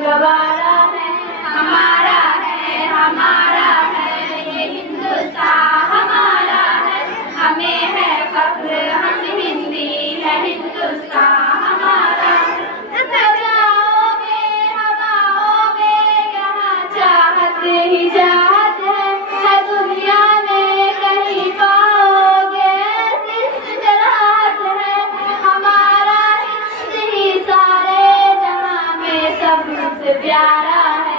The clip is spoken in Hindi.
गवारा है, हमारा है ये हिंदुस्तान हमारा है, हमें है फख्र, हम हिंदी है, हिंदुस्तान हमारा है। फजाओं में हवाओं में यहाँ चाहत ही चाहत है दुनिया में कहीं पाओगे ऐसी जराहत है। हमारा हिंद ही सारे जहाँ में सबसे प्यारा है।